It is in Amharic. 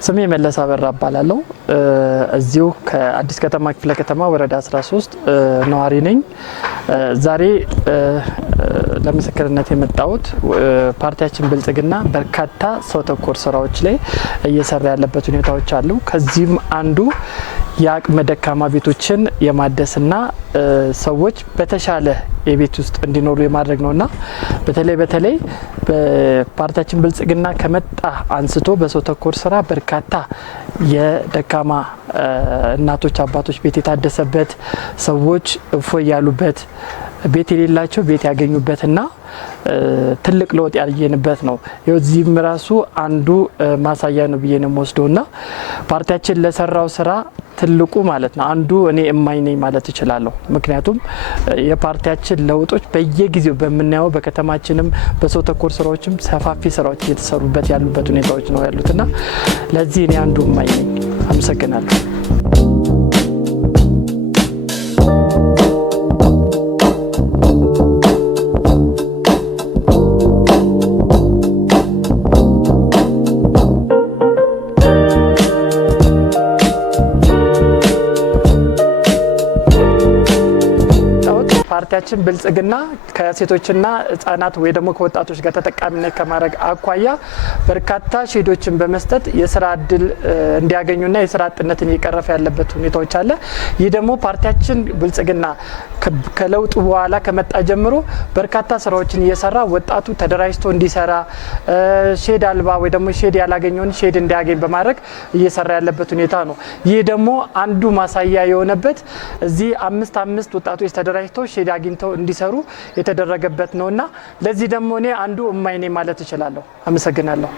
ስሜ መለስ አበራ እባላለሁ። እዚሁ ከአዲስ ከተማ ክፍለ ከተማ ወረዳ 13 ነዋሪ ነኝ። ዛሬ ለምስክርነት የመጣሁት ፓርቲያችን ብልጽግና በርካታ ሰው ተኮር ስራዎች ላይ እየሰራ ያለበት ሁኔታዎች አሉ። ከዚህም አንዱ የአቅመ ደካማ ቤቶችን የማደስና ሰዎች በተሻለ የቤት ውስጥ እንዲኖሩ የማድረግ ነውና በተለይ በፓርቲያችን ብልጽግና ከመጣ አንስቶ በሰው ተኮር ስራ በርካታ የደካማ እናቶች አባቶች ቤት የታደሰበት ሰዎች እፎይ ያሉበት ቤት የሌላቸው ቤት ያገኙበትና ትልቅ ለውጥ ያየንበት ነው። እዚህም ራሱ አንዱ ማሳያ ነው ብዬ ነው የምወስደውና ፓርቲያችን ለሰራው ስራ ትልቁ ማለት ነው አንዱ እኔ እማኝ ነኝ ማለት እችላለሁ። ምክንያቱም የፓርቲያችን ለውጦች በየጊዜው በምናየው በከተማችንም በሰው ተኮር ስራዎችም ሰፋፊ ስራዎች እየተሰሩበት ያሉበት ሁኔታዎች ነው ያሉትና ለዚህ እኔ አንዱ እማኝ ነኝ። አመሰግናለሁ። ፓርቲያችን ብልጽግና ከሴቶችና ህጻናት ወይ ደግሞ ከወጣቶች ጋር ተጠቃሚነት ከማድረግ አኳያ በርካታ ሼዶችን በመስጠት የስራ እድል እንዲያገኙና የስራ አጥነትን እየቀረፈ ያለበት ሁኔታዎች አለ። ይህ ደግሞ ፓርቲያችን ብልጽግና ከለውጡ በኋላ ከመጣ ጀምሮ በርካታ ስራዎችን እየሰራ ወጣቱ ተደራጅቶ እንዲሰራ ሼድ አልባ ወይ ደግሞ ሼድ ያላገኘውን ሼድ እንዲያገኝ በማድረግ እየሰራ ያለበት ሁኔታ ነው። ይህ ደግሞ አንዱ ማሳያ የሆነበት እዚህ አምስት ወጣቶች ተደራጅተው ሼድ አግኝተው እንዲሰሩ የተደረገበት ነውና ለዚህ ደግሞ እኔ አንዱ እማኝ ነኝ ማለት እችላለሁ። አመሰግናለሁ።